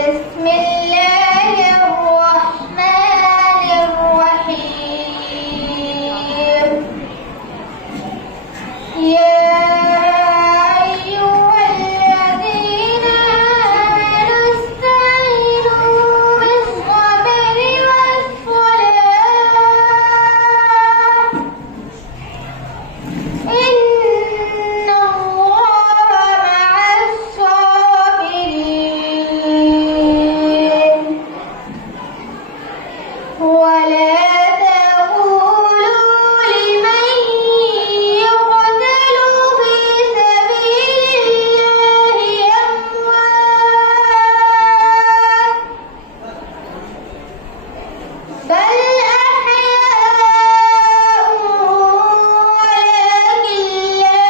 بسم الله الرحمن الرحيم. يا أيها الذين آمنوا استعينوا بالصبر والصلاة إن الله مع الصابرين. ولا تقولوا لمن يقتل في سبيل الله أموات بل أحياء ولكن لا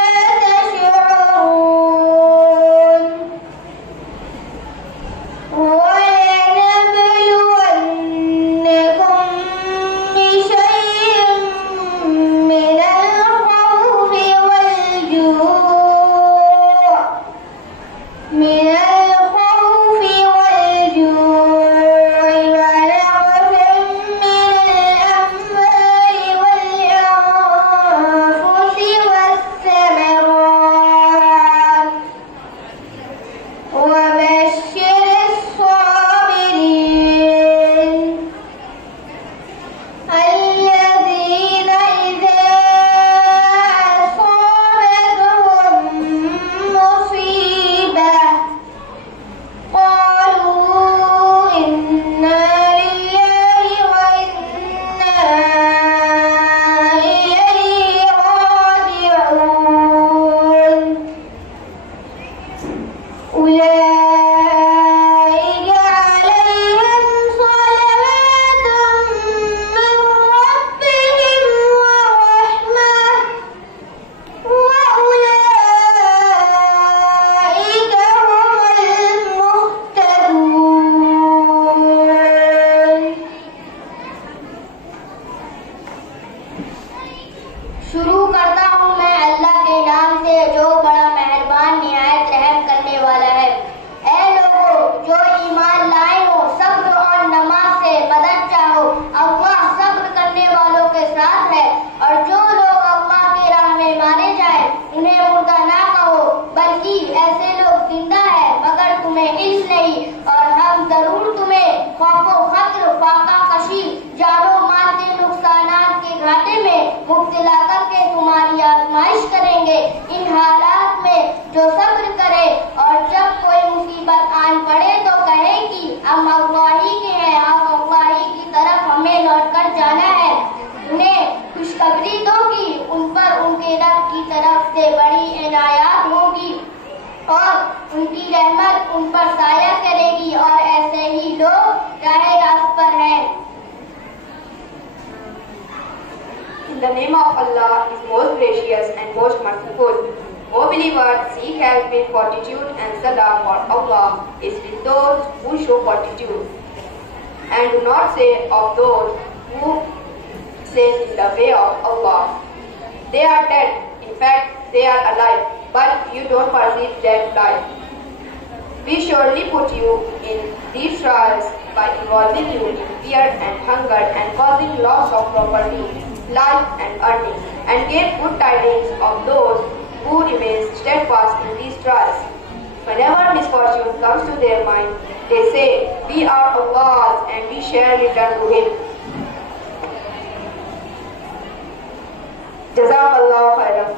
تشعرون. ولنبلونكم بشيء من الخوف والجوع ونقص من الأموال والأنفس والثمرات وبشر الصابرين الذين إذا أصابتهم مصيبة قالوا إنا لله وإنا إليه راجعون. أولئك عليهم صلوات من ربهم ورحمة وأولئك هم المهتدون. शुरू करता हूँ मैं अल्लाह के नाम से जो बड़ा मेहरबान निहायत रहम करने वाला है। ऐ लोगों जो ईमान लाए हो, सब्र और नमाज से मदद चाहो। अल्लाह सब्र करने वालों के साथ है। और जो लोग अल्लाह की राह में मारे जाए उन्हें मुर्दा ना कहो, बल्कि ऐसे लोग जिंदा है मगर तुम्हें इल्म नहीं। और हम जरूर तुम्हें खौफो खतर, फाका कशी, जानो माल के नुकसानात के घाटे में मुब्तला करके तुम्हारी आजमाइश करेंगे। इन हालात में जो सब्र करे और जब कोई मुसीबत आन पड़े तो कहे कि हम अल्लाह ही के हैं, अब अल्लाह ही की तरफ हमें लौटकर जाना है। उन्हें खुशखबरी दो कि उन पर उनके रब की तरफ से बड़ी इनायत होगी और उनकी रहमत उन पर साया करेगी और ऐसे ही लोग राहे रास्त पर हैं। In the name of Allah is most gracious and most merciful. O believers, seek help in fortitude and salah, for Allah is with those who show fortitude. And do not say of those who say in the way of Allah, they are dead. In fact, they are alive, but you don't perceive that life. We surely put you in these trials by involving you in fear and hunger and causing loss of property, life and earning, and gave good tidings of those who remain steadfast in these trials. Whenever misfortune comes to their mind, they say, we are Allah's and we shall return to Him. Jazakallahu khairan.